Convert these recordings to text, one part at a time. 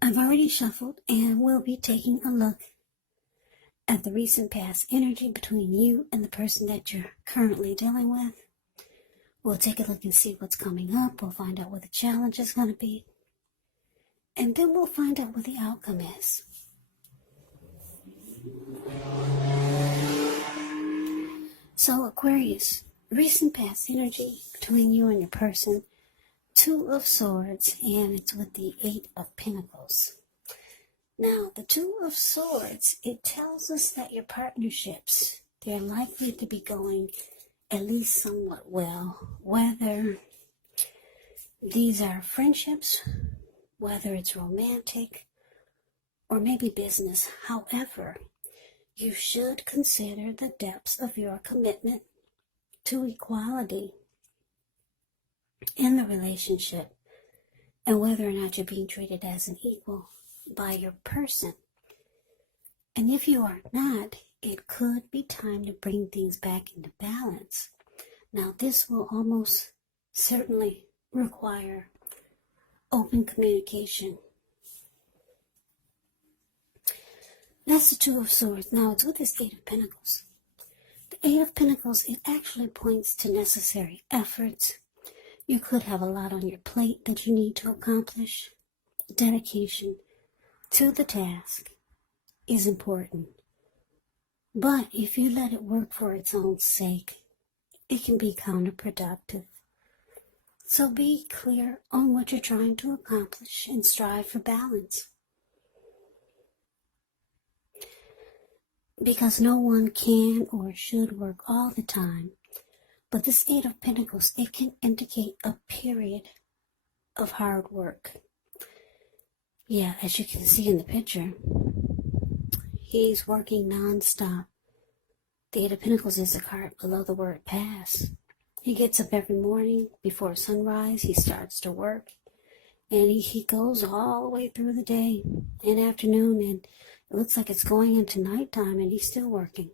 I've already shuffled and we'll be taking a look at the recent past energy between you and the person that you're currently dealing with. We'll take a look and see what's coming up. We'll find out what the challenge is going to be. And then we'll find out what the outcome is. So Aquarius, recent past energy between you and your person. 2 of Swords, and it's with the 8 of Pentacles. Now, the 2 of Swords, it tells us that your partnerships, they're likely to be going at least somewhat well. Whether these are friendships, whether it's romantic, or maybe business. However, you should consider the depths of your commitment to equality in the relationship and whether or not you're being treated as an equal by your person. And if you are not, it could be time to bring things back into balance. Now, this will almost certainly require open communication. That's the 2 of Swords. Now, it's with this 8 of Pentacles. The 8 of Pentacles, it actually points to necessary efforts. You could have a lot on your plate that you need to accomplish. Dedication to the task is important. But if you let it work for its own sake, it can be counterproductive. So be clear on what you're trying to accomplish and strive for balance. Because no one can or should work all the time. But this 8 of Pentacles, it can indicate a period of hard work. Yeah, as you can see in the picture, he's working non-stop. The 8 of Pentacles is the card below the word pass. He gets up every morning before sunrise. He starts to work. And he goes all the way through the day and afternoon. And it looks like it's going into nighttime and he's still working.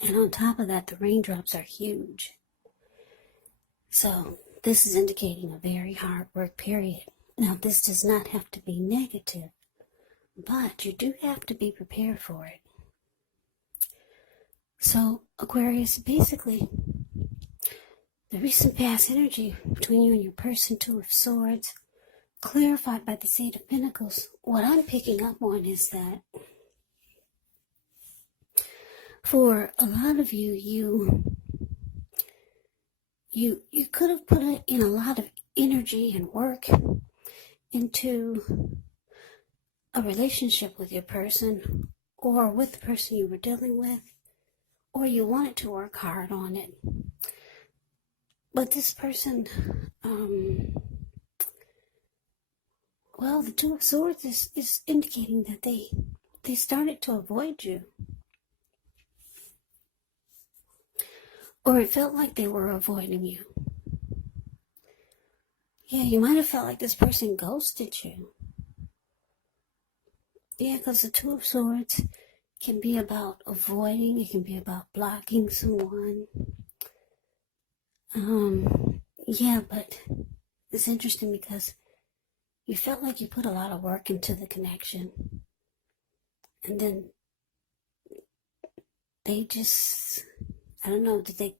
And on top of that, the raindrops are huge. So this is indicating a very hard work period. Now, this does not have to be negative, but you do have to be prepared for it. So, Aquarius, basically, the recent past energy between you and your person, 2 of Swords, clarified by the 8 of Pentacles. What I'm picking up on is that for a lot of you, you could have put in a lot of energy and work into a relationship with your person or with the person you were dealing with, or you wanted to work hard on it. But this person, the 2 of Swords is indicating that they started to avoid you. Or it felt like they were avoiding you. Yeah, you might have felt like this person ghosted you. Yeah, because the 2 of Swords can be about avoiding. It can be about blocking someone. Yeah, but it's interesting because you felt like you put a lot of work into the connection. And then they just... I don't know, did they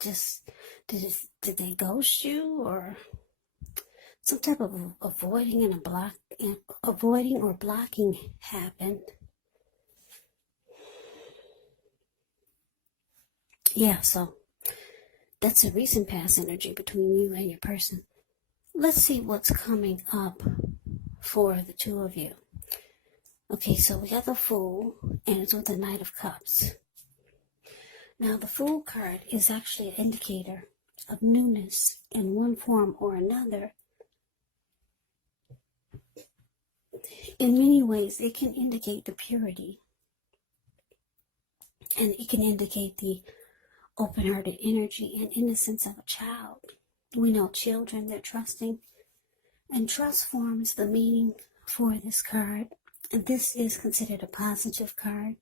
ghost you, or some type of avoiding or blocking happened? Yeah, so that's a recent past energy between you and your person. Let's see what's coming up for the 2 of you. Okay, so we got the Fool, and it's with the Knight of Cups. Now, the Fool card is actually an indicator of newness in one form or another. In many ways, it can indicate the purity. And it can indicate the open-hearted energy and innocence of a child. We know children, they're trusting. And trust forms the meaning for this card. And this is considered a positive card.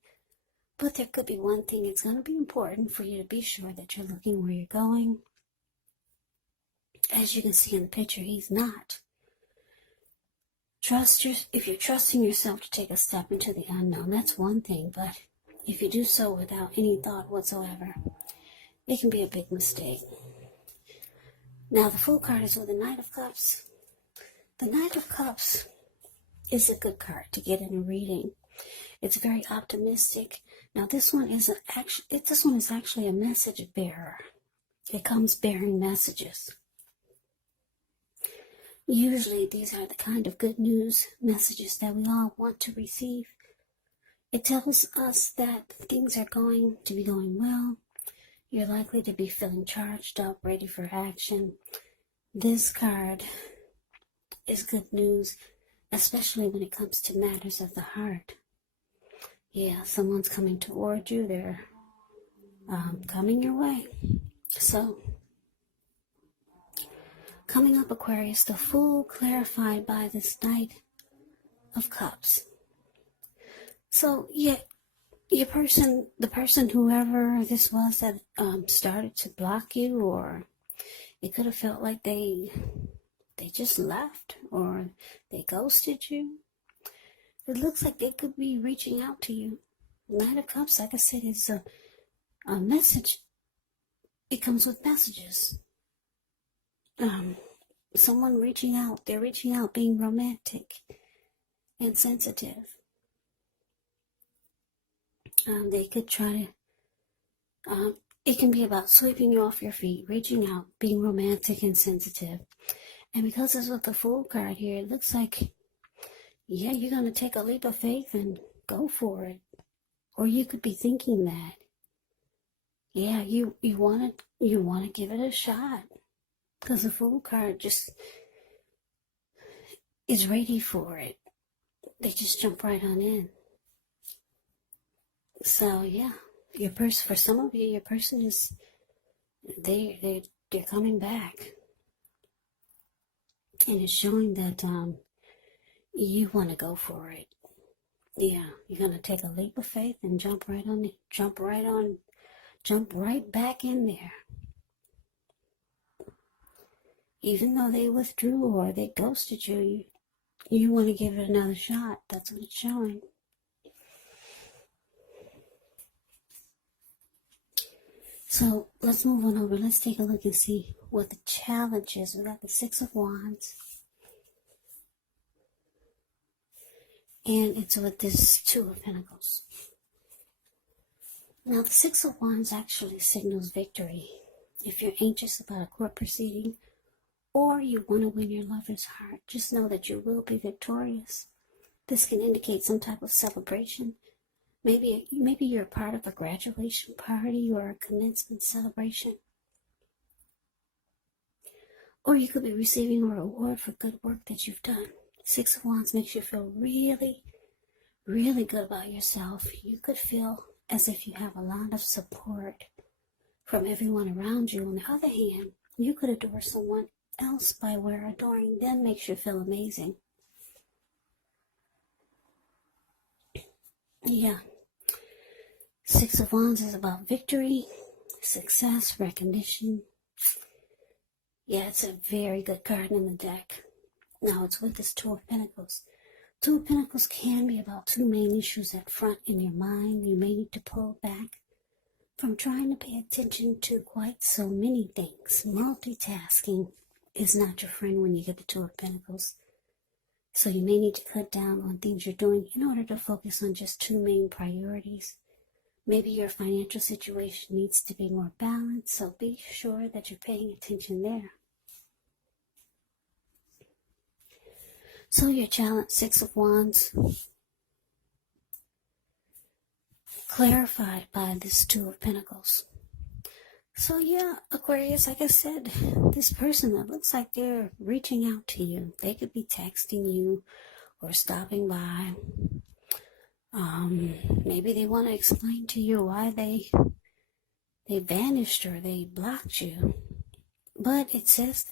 But there could be one thing. It's going to be important for you to be sure that you're looking where you're going. As you can see in the picture, he's not. if you're trusting yourself to take a step into the unknown, that's one thing, but if you do so without any thought whatsoever, it can be a big mistake. Now, the Fool card is with the Knight of Cups. The Knight of Cups is a good card to get in a reading. It's very optimistic. Now, this one is actually a message bearer. It comes bearing messages. Usually, these are the kind of good news messages that we all want to receive. It tells us that things are going to be going well. You're likely to be feeling charged up, ready for action. This card is good news, especially when it comes to matters of the heart. Yeah, someone's coming toward you. They're coming your way. So, coming up, Aquarius, the Fool clarified by this Knight of Cups. So, yeah, the person, whoever this was that started to block you, or it could have felt like they just left, or they ghosted you. It looks like they could be reaching out to you. Knight of Cups, like I said, is a message. It comes with messages. Someone reaching out. They're reaching out, being romantic and sensitive. They could try to, it can be about sweeping you off your feet, reaching out, being romantic and sensitive. And because it's with the Fool card here, it looks like, yeah, you're going to take a leap of faith and go for it. Or you could be thinking that, yeah, you want to give it a shot. Because the Fool card just is ready for it. They just jump right on in. So, yeah, for some of you, your person is, they're coming back. And it's showing that you want to go for it. Yeah, you're going to take a leap of faith and jump right back in there. Even though they withdrew or they ghosted you, you want to give it another shot. That's what it's showing. So let's move on over. Let's take a look and see what the challenge is. We got the Six of Wands. And it's with this Two of Pentacles. Now, the Six of Wands actually signals victory. If you're anxious about a court proceeding, or you want to win your lover's heart, just know that you will be victorious. This can indicate some type of celebration. Maybe you're part of a graduation party or a commencement celebration. Or you could be receiving a reward for good work that you've done. Six of Wands makes you feel really, really good about yourself. You could feel as if you have a lot of support from everyone around you. On the other hand, you could adore someone else by where adoring them makes you feel amazing. Yeah. Six of Wands is about victory, success, recognition. Yeah, it's a very good card in the deck. Now it's with this Two of Pentacles. Two of Pentacles can be about two main issues at front in your mind. You may need to pull back from trying to pay attention to quite so many things. Multitasking is not your friend when you get the Two of Pentacles. So you may need to cut down on things you're doing in order to focus on just two main priorities. Maybe your financial situation needs to be more balanced, so be sure that you're paying attention there. So your challenge, Six of Wands, clarified by this Two of Pentacles. So yeah, Aquarius, like I said, this person that looks like they're reaching out to you. They could be texting you or stopping by. Maybe they want to explain to you why they vanished or they blocked you. But it says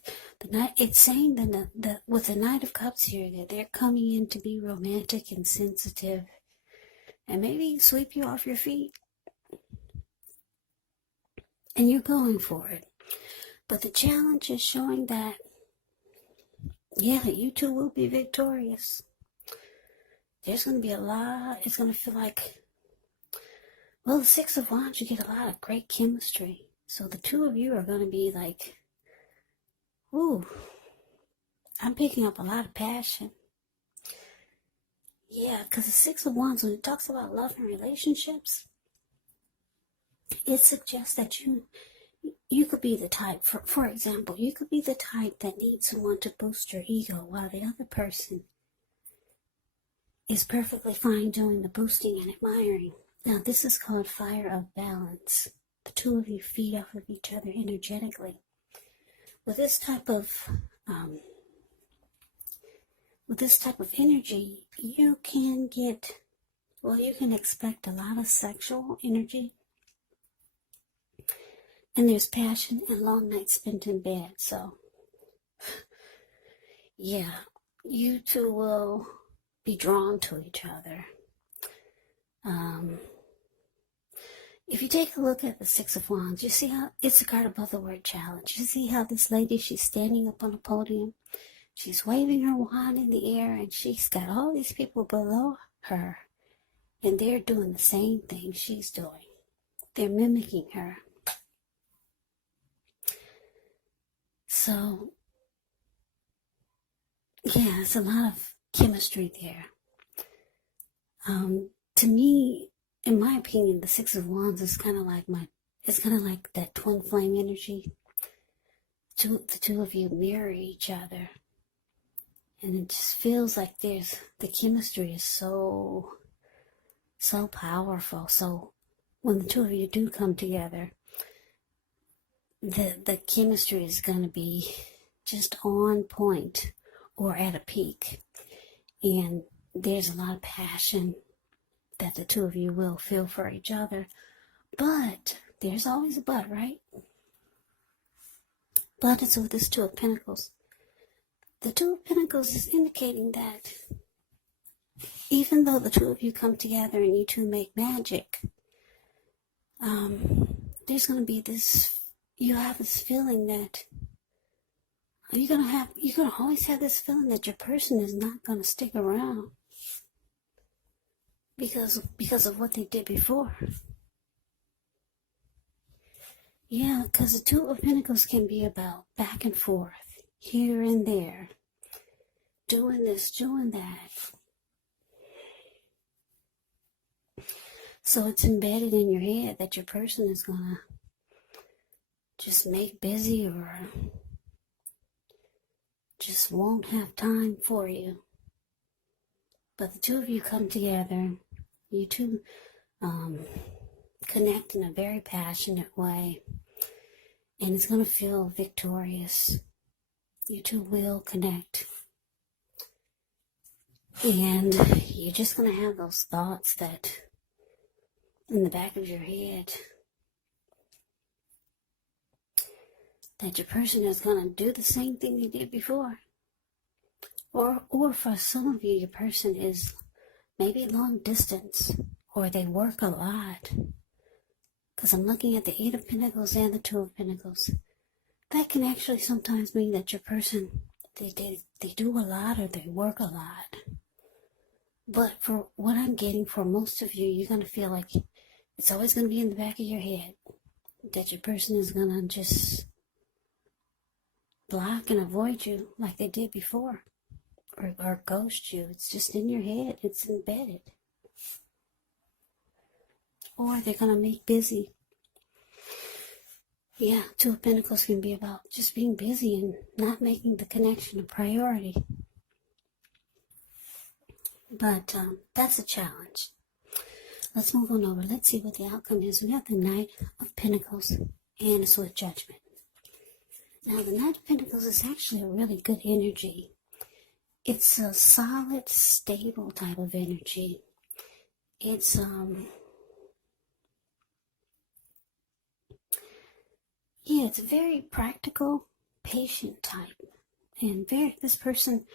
it's saying that with the Knight of Cups here, that they're coming in to be romantic and sensitive, and maybe sweep you off your feet. And you're going for it. But the challenge is showing that Yeah, you two will be victorious. There's going to be a lot. It's going to feel like, well, the Six of Wands, you get a lot of great chemistry. So the two of you are going to be like, ooh, I'm picking up a lot of passion. Yeah, because the Six of Wands, when it talks about love and relationships, it suggests that you could be the type, for example, you could be the type that needs someone to boost your ego while the other person is perfectly fine doing the boosting and admiring. Now, this is called fire of balance. The two of you feed off of each other energetically. With this type of energy, you can expect a lot of sexual energy. And there's passion and long nights spent in bed. So, yeah, you two will be drawn to each other. If you take a look at the Six of Wands, you see how it's a card above the word challenge. You see how this lady, she's standing up on a podium. She's waving her wand in the air, and she's got all these people below her. And they're doing the same thing she's doing. They're mimicking her. So, yeah, it's a lot of chemistry there. To me, in my opinion, the Six of Wands is kind of like that twin flame energy. The two of you mirror each other. And it just feels like the chemistry is so powerful. So when the two of you do come together, the chemistry is going to be just on point or at a peak. And there's a lot of passion that the two of you will feel for each other. But there's always a but, right? But it's with this Two of Pentacles. The Two of Pentacles is indicating that even though the two of you come together and you two make magic, there's going to be you have this feeling that you're going to always have this feeling that your person is not going to stick around because of what they did before. Yeah, because the Two of Pentacles can be about back and forth, here and there, doing this, doing that. So it's embedded in your head that your person is going to just make busy or just won't have time for you. But the two of you come together, you two connect in a very passionate way, and it's going to feel victorious. You two will connect. And you're just going to have those thoughts that in the back of your head that your person is going to do the same thing they did before. Or for some of you, your person is maybe long distance, or they work a lot. Because I'm looking at the Eight of Pentacles and the Two of Pentacles. That can actually sometimes mean that your person, they do a lot or they work a lot. But for what I'm getting, for most of you, you're going to feel like it's always going to be in the back of your head that your person is going to just block and avoid you like they did before. Or ghost you. It's just in your head. It's embedded. Or they're going to make busy. Yeah, Two of Pentacles can be about just being busy and not making the connection a priority. But that's a challenge. Let's move on over. Let's see what the outcome is. We got the Knight of Pentacles and it's with Judgment. Now, the Knight of Pentacles is actually a really good energy. It's a solid, stable type of energy. It's it's a very practical, patient type. And this person,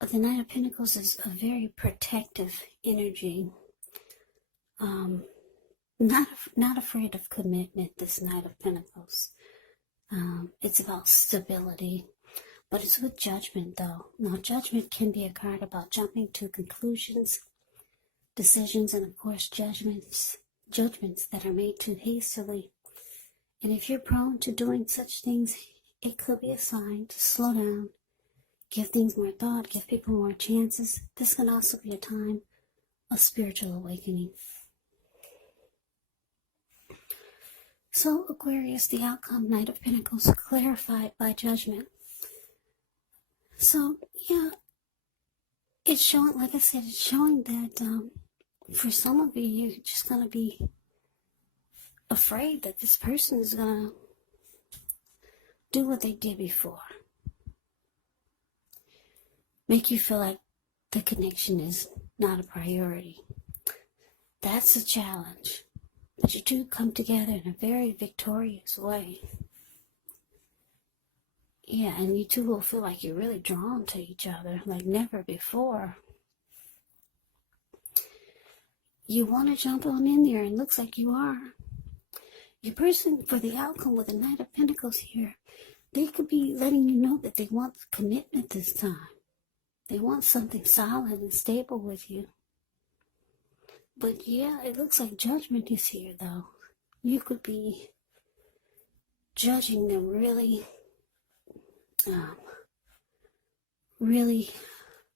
the Knight of Pentacles, is a very protective energy. Not afraid of commitment, this Knight of Pentacles. It's about stability. But it's with judgment, though. Now, judgment can be a card about jumping to conclusions, decisions, and of course, judgments that are made too hastily. And if you're prone to doing such things, it could be a sign to slow down, give things more thought, give people more chances. This can also be a time of spiritual awakening. So, Aquarius, the outcome, Knight of Pentacles, clarified by judgment. So, yeah, it's showing, like I said, it's showing that for some of you, you're just going to be afraid that this person is going to do what they did before. Make you feel like the connection is not a priority. That's a challenge. But you two come together in a very victorious way. Yeah, and you two will feel like you're really drawn to each other like never before. You want to jump on in there, and it looks like you are. Your person, for the outcome with the Knight of Pentacles here, they could be letting you know that they want commitment this time. They want something solid and stable with you. But yeah, it looks like judgment is here, though. You could be judging them really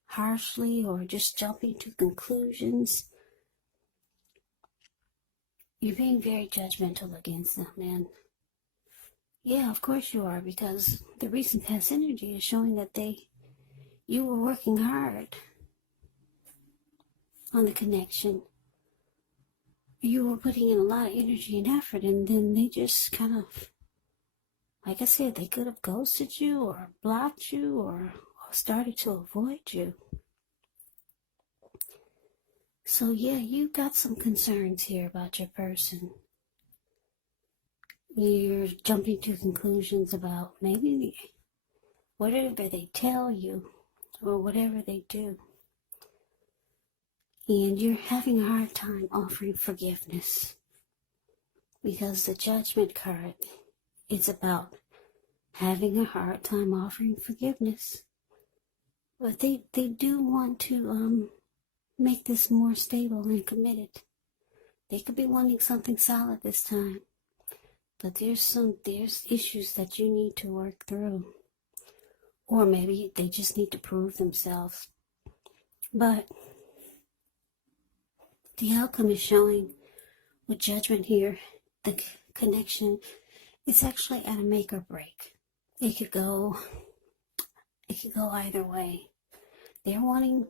harshly, or just jumping to conclusions. You're being very judgmental against them, and yeah, of course you are, because the recent past energy is showing that you were working hard on the connection. You were putting in a lot of energy and effort, and then they just kind of, like I said, they could have ghosted you or blocked you or started to avoid you. So yeah, you got some concerns here about your person. You're jumping to conclusions about maybe whatever they tell you or whatever they do. And you're having a hard time offering forgiveness, because the Judgment card is about having a hard time offering forgiveness. But they do want to make this more stable and committed. They could be wanting something solid this time. But there's issues that you need to work through. Or maybe they just need to prove themselves. But the outcome is showing with Judgment here, the connection, it's actually at a make or break. It could go either way. They're wanting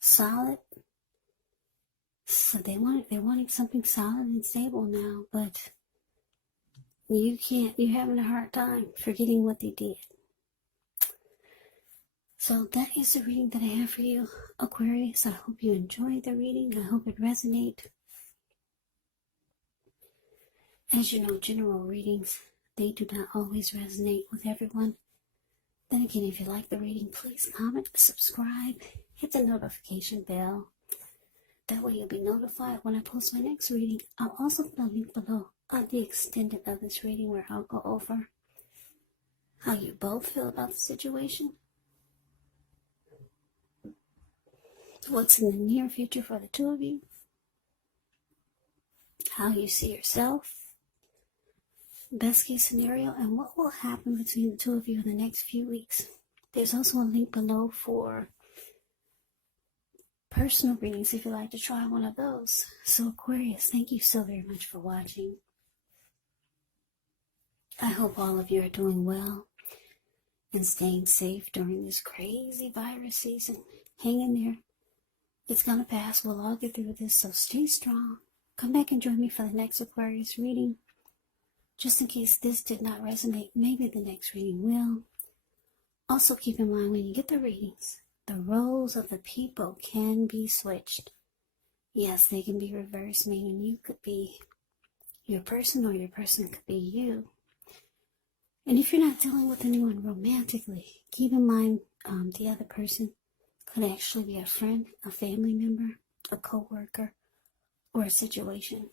solid, so they're wanting something solid and stable now, but you're having a hard time forgetting what they did. So that is the reading that I have for you, Aquarius. I hope you enjoyed the reading. I hope it resonated. As you know, general readings, they do not always resonate with everyone. Then again, if you like the reading, please comment, subscribe, hit the notification bell. That way you'll be notified when I post my next reading. I'll also put a link below of the extended of this reading, where I'll go over how you both feel about the situation, what's in the near future for the two of you, how you see yourself, best case scenario, and what will happen between the two of you in the next few weeks. There's also a link below for personal readings if you'd like to try one of those. So Aquarius, thank you so very much for watching. I hope all of you are doing well and staying safe during this crazy virus season. Hang in there. It's gonna pass. We'll all get through this, so stay strong. Come back and join me for the next Aquarius reading. Just in case this did not resonate, maybe the next reading will. Also keep in mind, when you get the readings, the roles of the people can be switched. Yes, they can be reversed, meaning you could be your person or your person could be you. And if you're not dealing with anyone romantically, keep in mind the other person could actually be a friend, a family member, a co-worker, or a situation.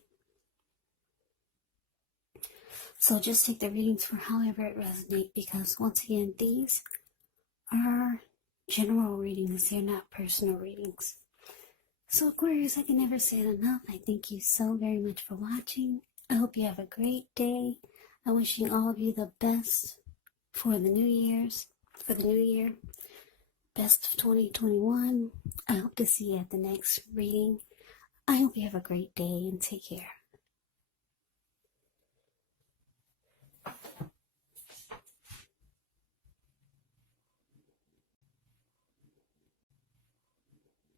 So just take the readings for however it resonates, because once again, these are general readings. They're not personal readings. So Aquarius, I can never say it enough. I thank you so very much for watching. I hope you have a great day. I'm wishing all of you the best for the new year. Best of 2021. I hope to see you at the next reading. I hope you have a great day and take care.